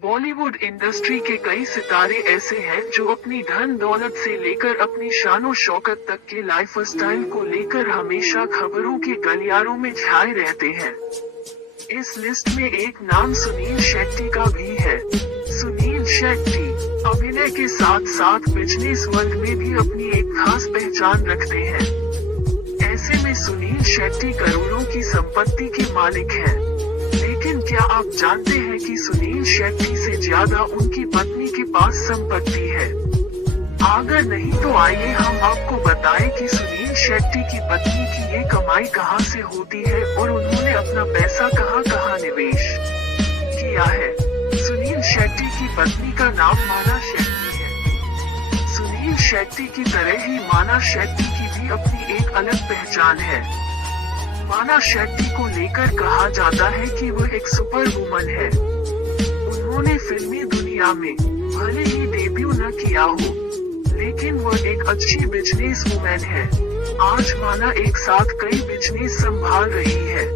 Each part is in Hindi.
बॉलीवुड इंडस्ट्री के कई सितारे ऐसे हैं जो अपनी धन दौलत से लेकर अपनी शानो शौकत तक के लाइफस्टाइल को लेकर हमेशा खबरों के गलियारों में छाए रहते हैं। इस लिस्ट में एक नाम सुनील शेट्टी का भी है। सुनील शेट्टी अभिनय के साथ साथ बिजनेस वर्ल्ड में भी अपनी एक खास पहचान रखते हैं। ऐसे में सुनील शेट्टी करोड़ों की संपत्ति के मालिक हैं। लेकिन क्या आप जानते हैं कि सुनील शेट्टी से ज्यादा उनकी पत्नी के पास संपत्ति है? अगर नहीं तो आइए हम आपको बताएं कि सुनील शेट्टी की पत्नी की ये कमाई कहां से होती है और उन्होंने अपना पैसा कहां कहां निवेश किया है। सुनील शेट्टी की पत्नी का नाम माना शेट्टी है। सुनील शेट्टी की तरह ही माना शेट्टी की भी अपनी एक अलग पहचान है। माना शेट्टी को लेकर कहा जाता है कि वह एक सुपर वुमन है। उन्होंने फिल्मी दुनिया में भले ही डेब्यू न किया हो, लेकिन वह एक अच्छी बिजनेस वुमेन है। आज माना एक साथ कई बिजनेस संभाल रही है।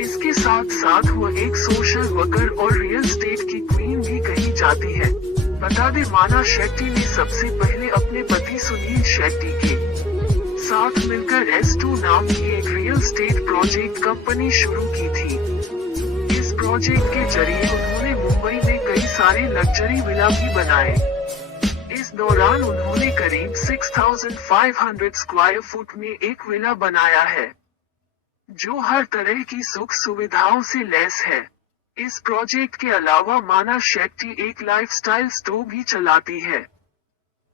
इसके साथ साथ वह एक सोशल वर्कर और रियल एस्टेट की क्वीन भी कही जाती है। बता दें, माना शेट्टी ने सबसे पहले अपने पति सुनील शेट्टी के साथ मिलकर S2 नाम की एक रियल एस्टेट प्रोजेक्ट कंपनी शुरू की थी। इस प्रोजेक्ट के जरिए उन्होंने मुंबई में कई सारे लग्जरी विला भी बनाए। इस दौरान उन्होंने करीब 6500 स्क्वायर फुट में एक विला बनाया है, जो हर तरह की सुख सुविधाओं से लैस है। इस प्रोजेक्ट के अलावा माना शेट्टी एक लाइफस्टाइल स्टोर भी चलाती है,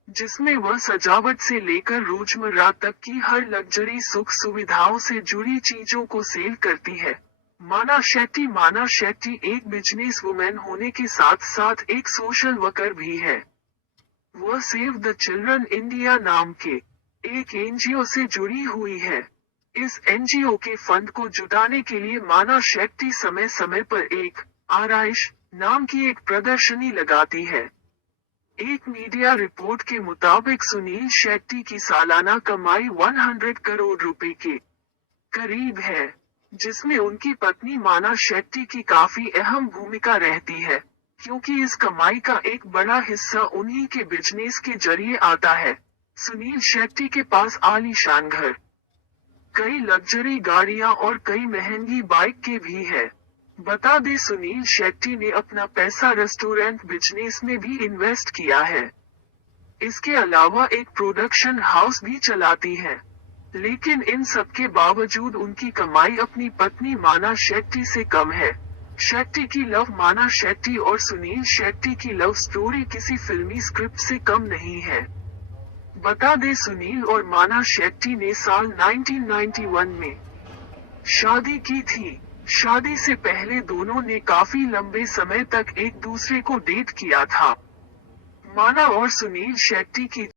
जिसमें वह सजावट से लेकर रोजमर्रा तक की हर लग्जरी सुख सुविधाओं से जुड़ी चीजों को सेल करती है। माना शेट्टी एक बिजनेस वुमेन होने के साथ साथ एक सोशल वर्कर भी है। वह सेव द चिल्ड्रन इंडिया नाम के एक एनजीओ से जुड़ी हुई है। इस एनजीओ के फंड को जुटाने के लिए माना शेट्टी समय समय पर एक आराइश नाम की एक प्रदर्शनी लगाती है। एक मीडिया रिपोर्ट के मुताबिक सुनील शेट्टी की सालाना कमाई 100 करोड़ रुपए के करीब है, जिसमें उनकी पत्नी माना शेट्टी की काफी अहम भूमिका रहती है, क्योंकि इस कमाई का एक बड़ा हिस्सा उन्हीं के बिजनेस के जरिए आता है। सुनील शेट्टी के पास आलीशान घर, कई लग्जरी गाड़ियां और कई महंगी बाइक के भी है। बता दें, सुनील शेट्टी ने अपना पैसा रेस्टोरेंट बिजनेस में भी इन्वेस्ट किया है। इसके अलावा एक प्रोडक्शन हाउस भी चलाती है। लेकिन इन सब के बावजूद उनकी कमाई अपनी पत्नी माना शेट्टी से कम है। शेट्टी की लव माना शेट्टी और सुनील शेट्टी की लव स्टोरी किसी फिल्मी स्क्रिप्ट से कम नहीं है। बता दें, सुनील और माना शेट्टी ने साल 1991 में शादी की थी। शादी से पहले दोनों ने काफी लंबे समय तक एक दूसरे को डेट किया था। माना और सुनील शेट्टी की